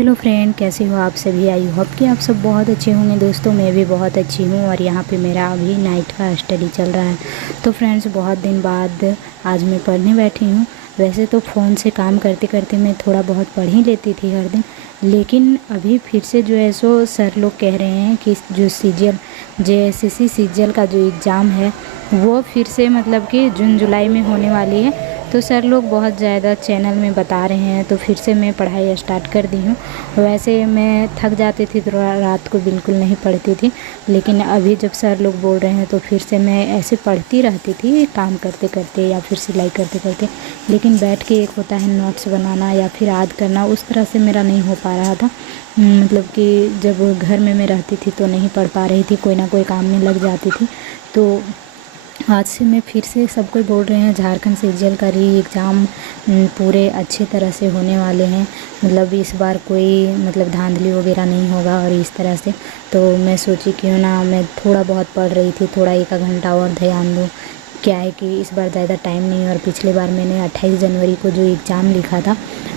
Hello friend, कैसे हो आप सभी। आई होप कि आप सब बहुत अच्छे होंगे। दोस्तों मैं भी बहुत अच्छी हूँ और यहाँ पे मेरा अभी नाइट का स्टडी चल रहा है। तो फ्रेंड्स बहुत दिन बाद आज मैं पढ़ने बैठी हूँ। वैसे तो फ़ोन से काम करते करते मैं थोड़ा बहुत पढ़ ही लेती थी हर दिन, लेकिन अभी फिर से जो है सो सर लोग कह रहे हैं कि जो सीजीएल जेएसएससी सीजीएल का जो एग्ज़ाम है वो फिर से मतलब कि जून जुलाई में होने वाली है। तो सर लोग बहुत ज़्यादा चैनल में बता रहे हैं, तो फिर से मैं पढ़ाई स्टार्ट कर दी हूँ। वैसे मैं थक जाती थी तो रात को बिल्कुल नहीं पढ़ती थी, लेकिन अभी जब सर लोग बोल रहे हैं तो फिर से मैं ऐसे पढ़ती रहती थी काम करते करते या फिर सिलाई करते करते। लेकिन बैठ के एक होता है नोट्स बनाना या फिर याद करना, उस तरह से मेरा नहीं हो पा रहा था। मतलब कि जब घर में मैं रहती थी तो नहीं पढ़ पा रही थी, कोई ना कोई काम में लग जाती थी। तो आज से मैं फिर से सबको बोल रहे हैं झारखंड सीजीएल का री एग्ज़ाम पूरे अच्छे तरह से होने वाले हैं। मतलब इस बार कोई मतलब धांधली वगैरह नहीं होगा और इस तरह से। तो मैं सोची क्यों ना मैं थोड़ा बहुत पढ़ रही थी, थोड़ा एक घंटा और ध्यान दूँ। क्या है कि इस बार ज़्यादा टाइम नहीं है और पिछले बार मैंने 28 जनवरी को जो एग्ज़ाम लिखा था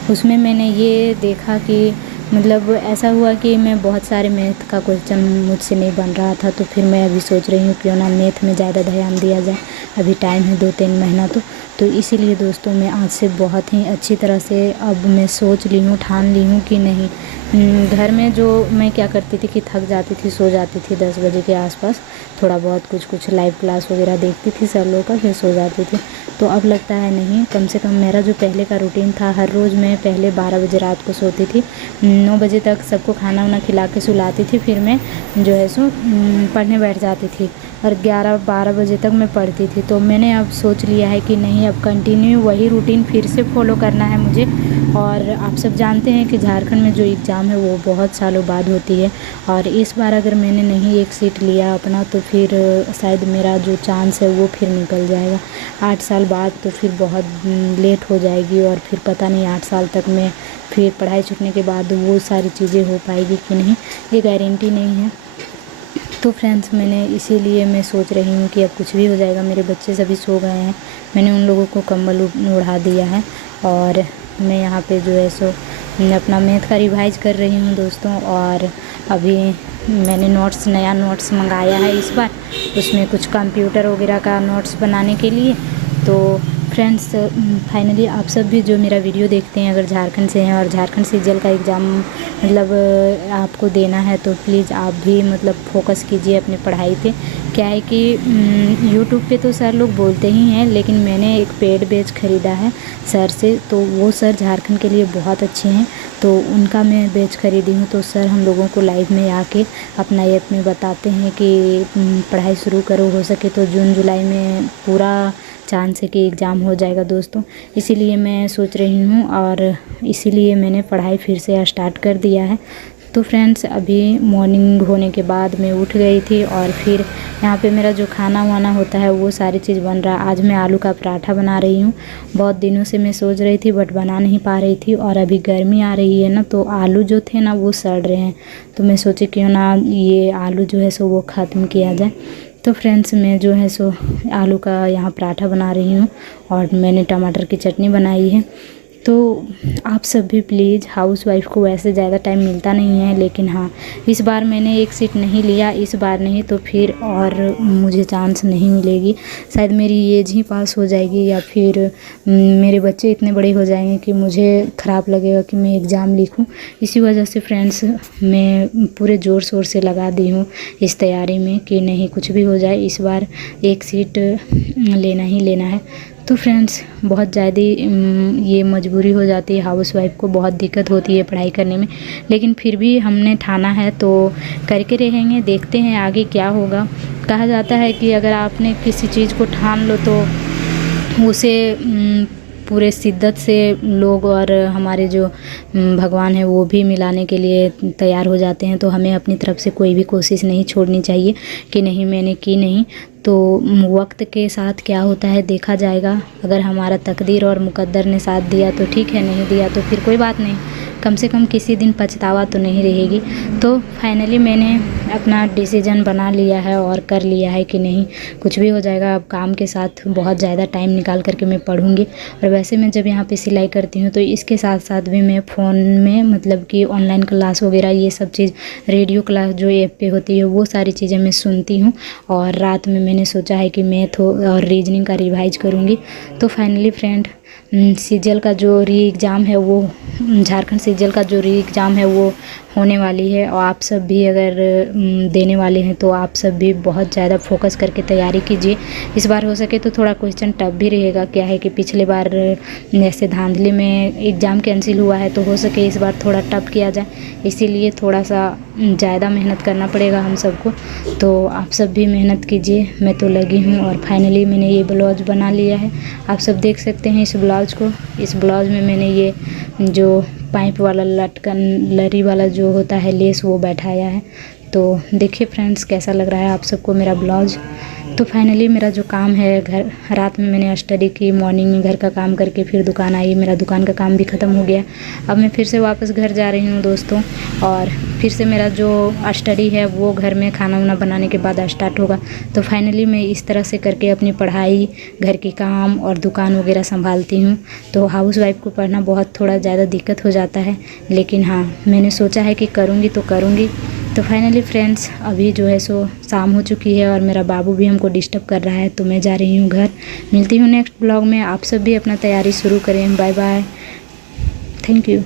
उसमें मैंने ये देखा कि मतलब ऐसा हुआ कि मैं बहुत सारे मैथ का क्वेश्चन मुझसे नहीं बन रहा था। तो फिर मैं अभी सोच रही हूँ क्यों ना मैथ में ज़्यादा ध्यान दिया जाए। अभी टाइम है 2-3 महीना तो इसीलिए दोस्तों मैं आज से बहुत ही अच्छी तरह से अब मैं सोच ली हूँ, ठान ली हूँ कि नहीं। घर में जो मैं क्या करती थी कि थक जाती थी, सो जाती थी 10 बजे के आसपास, थोड़ा बहुत कुछ लाइव क्लास वगैरह देखती थी सर लोग का, फिर सो जाती थी। तो अब लगता है नहीं, कम से कम मेरा जो पहले का रूटीन था, हर रोज़ मैं पहले 12 बजे रात को सोती थी, 9 बजे तक सबको खाना वाना खिला के सुलाती थी, फिर मैं जो है सो पढ़ने बैठ जाती थी और 11-12 बजे तक मैं पढ़ती थी। तो मैंने अब सोच लिया है कि नहीं, अब कंटिन्यू वही रूटीन फिर से फॉलो करना है मुझे। और आप सब जानते हैं कि झारखंड में जो एग्ज़ाम है वो बहुत सालों बाद होती है और इस बार अगर मैंने नहीं एक सीट लिया अपना तो फिर शायद मेरा जो चांस है वो फिर निकल जाएगा। 8 साल बाद तो फिर बहुत लेट हो जाएगी और फिर पता नहीं 8 साल तक मैं फिर पढ़ाई छूटने के बाद वो सारी चीज़ें हो पाएगी कि नहीं, ये गारंटी नहीं है। तो फ्रेंड्स मैंने इसीलिए मैं सोच रही हूँ कि अब कुछ भी हो जाएगा। मेरे बच्चे सभी सो गए हैं, मैंने उन लोगों को कंबल ओढ़ा दिया है और मैं यहाँ पे जो है सो अपना मैथ का रिवाइज कर रही हूँ दोस्तों। और अभी मैंने नया नोट्स मंगाया है इस बार, उसमें कुछ कंप्यूटर वगैरह का नोट्स बनाने के लिए। तो फ्रेंड्स फाइनली आप सब भी जो मेरा वीडियो देखते हैं अगर झारखंड से हैं और झारखंड सीजीएल का एग्ज़ाम मतलब आपको देना है तो प्लीज़ आप भी मतलब फोकस कीजिए अपनी पढ़ाई पे। क्या है कि यूट्यूब पे तो सर लोग बोलते ही हैं, लेकिन मैंने एक पेड बैच ख़रीदा है सर से, तो वो सर झारखंड के लिए बहुत अच्छे हैं। तो उनका मैं बैच ख़रीदी हूँ। तो सर हम लोगों को लाइव में आके अपना ऐप में बताते हैं कि पढ़ाई शुरू करो, हो सके तो जून जुलाई में पूरा चांस है कि एग्ज़ाम हो जाएगा दोस्तों। इसीलिए मैं सोच रही हूँ और इसीलिए मैंने पढ़ाई फिर से स्टार्ट कर दिया है। तो फ्रेंड्स अभी मॉर्निंग होने के बाद मैं उठ गई थी और फिर यहाँ पे मेरा जो खाना वाना होता है वो सारी चीज़ बन रहा है। आज मैं आलू का पराठा बना रही हूँ। बहुत दिनों से मैं सोच रही थी बट बना नहीं पा रही थी और अभी गर्मी आ रही है ना, तो आलू जो थे ना वो सड़ रहे हैं। तो मैं सोची क्यों ना ये आलू जो है सो वो ख़त्म किया जाए। तो फ्रेंड्स मैं जो है सो आलू का यहाँ पराठा बना रही हूँ और मैंने टमाटर की चटनी बनाई है। तो आप सब भी प्लीज़, हाउसवाइफ को वैसे ज़्यादा टाइम मिलता नहीं है, लेकिन हाँ इस बार मैंने एक सीट नहीं लिया, इस बार नहीं तो फिर और मुझे चांस नहीं मिलेगी। शायद मेरी एज ही पास हो जाएगी या फिर मेरे बच्चे इतने बड़े हो जाएंगे कि मुझे ख़राब लगेगा कि मैं एग्ज़ाम लिखूं। इसी वजह से फ्रेंड्स मैं पूरे ज़ोर शोर से लगा दी हूँ इस तैयारी में कि नहीं कुछ भी हो जाए इस बार एक सीट लेना ही लेना है। तो फ्रेंड्स बहुत ज़्यादा ये मजबूरी हो जाती है, हाउसवाइफ को बहुत दिक्कत होती है पढ़ाई करने में, लेकिन फिर भी हमने ठाना है तो करके रहेंगे। देखते हैं आगे क्या होगा। कहा जाता है कि अगर आपने किसी चीज़ को ठान लो तो उसे पूरे शिद्दत से लोग और हमारे जो भगवान है वो भी मिलाने के लिए तैयार हो जाते हैं। तो हमें अपनी तरफ से कोई भी कोशिश नहीं छोड़नी चाहिए कि नहीं मैंने की नहीं। तो वक्त के साथ क्या होता है देखा जाएगा। अगर हमारा तकदीर और मुकद्दर ने साथ दिया तो ठीक है, नहीं दिया तो फिर कोई बात नहीं। कम से कम किसी दिन पछतावा तो नहीं रहेगी। तो फाइनली मैंने अपना डिसीज़न बना लिया है और कर लिया है कि नहीं, कुछ भी हो जाएगा, अब काम के साथ बहुत ज़्यादा टाइम निकाल करके मैं पढ़ूँगी। और वैसे मैं जब यहाँ पे सिलाई करती हूँ तो इसके साथ साथ भी मैं फ़ोन में मतलब कि ऑनलाइन क्लास वगैरह ये सब चीज़, रेडियो क्लास जो ऐप पे होती है वो सारी चीज़ें मैं सुनती हूँ। और रात में मैंने सोचा है कि मैथ और रीजनिंग का रिवाइज करूँगी। तो फाइनली फ्रेंड, सीजीएल का जो री एग्ज़ाम है वो, झारखंड सीजीएल का जो री एग्ज़ाम है वो होने वाली है। और आप सब भी अगर देने वाले हैं तो आप सब भी बहुत ज़्यादा फोकस करके तैयारी कीजिए। इस बार हो सके तो थोड़ा क्वेश्चन टफ भी रहेगा। क्या है कि पिछले बार जैसे धांधली में एग्ज़ाम कैंसिल हुआ है, तो हो सके इस बार थोड़ा टफ किया जाए, इसीलिए थोड़ा सा ज़्यादा मेहनत करना पड़ेगा हम सबको। तो आप सब भी मेहनत कीजिए, मैं तो लगी हूँ। और फाइनली मैंने ये ब्लाउज बना लिया है, आप सब देख सकते हैं इस ब्लाउज को। इस ब्लाउज में मैंने ये जो पाइप वाला लटकन लरी वाला जो होता है लेस वो बैठाया है। तो देखिए फ्रेंड्स, कैसा लग रहा है आप सबको मेरा ब्लाउज। तो फाइनली मेरा जो काम है, घर रात में मैंने स्टडी की, मॉर्निंग में घर का काम करके फिर दुकान आई, मेरा दुकान का काम भी ख़त्म हो गया। अब मैं फिर से वापस घर जा रही हूँ दोस्तों, और फिर से मेरा जो स्टडी है वो घर में खाना वाना बनाने के बाद स्टार्ट होगा। तो फाइनली मैं इस तरह से करके अपनी पढ़ाई, घर के काम और दुकान वगैरह संभालती हूँ। तो हाउस वाइफ को पढ़ना बहुत थोड़ा ज़्यादा दिक्कत हो जाता है, लेकिन हाँ, मैंने सोचा है कि करूँगी तो करूँगी। तो फाइनली फ्रेंड्स, अभी जो है सो शाम हो चुकी है और मेरा बाबू भी हमको डिस्टर्ब कर रहा है, तो मैं जा रही हूँ घर। मिलती हूँ नेक्स्ट ब्लॉग में। आप सब भी अपना तैयारी शुरू करें। Bye bye, thank you.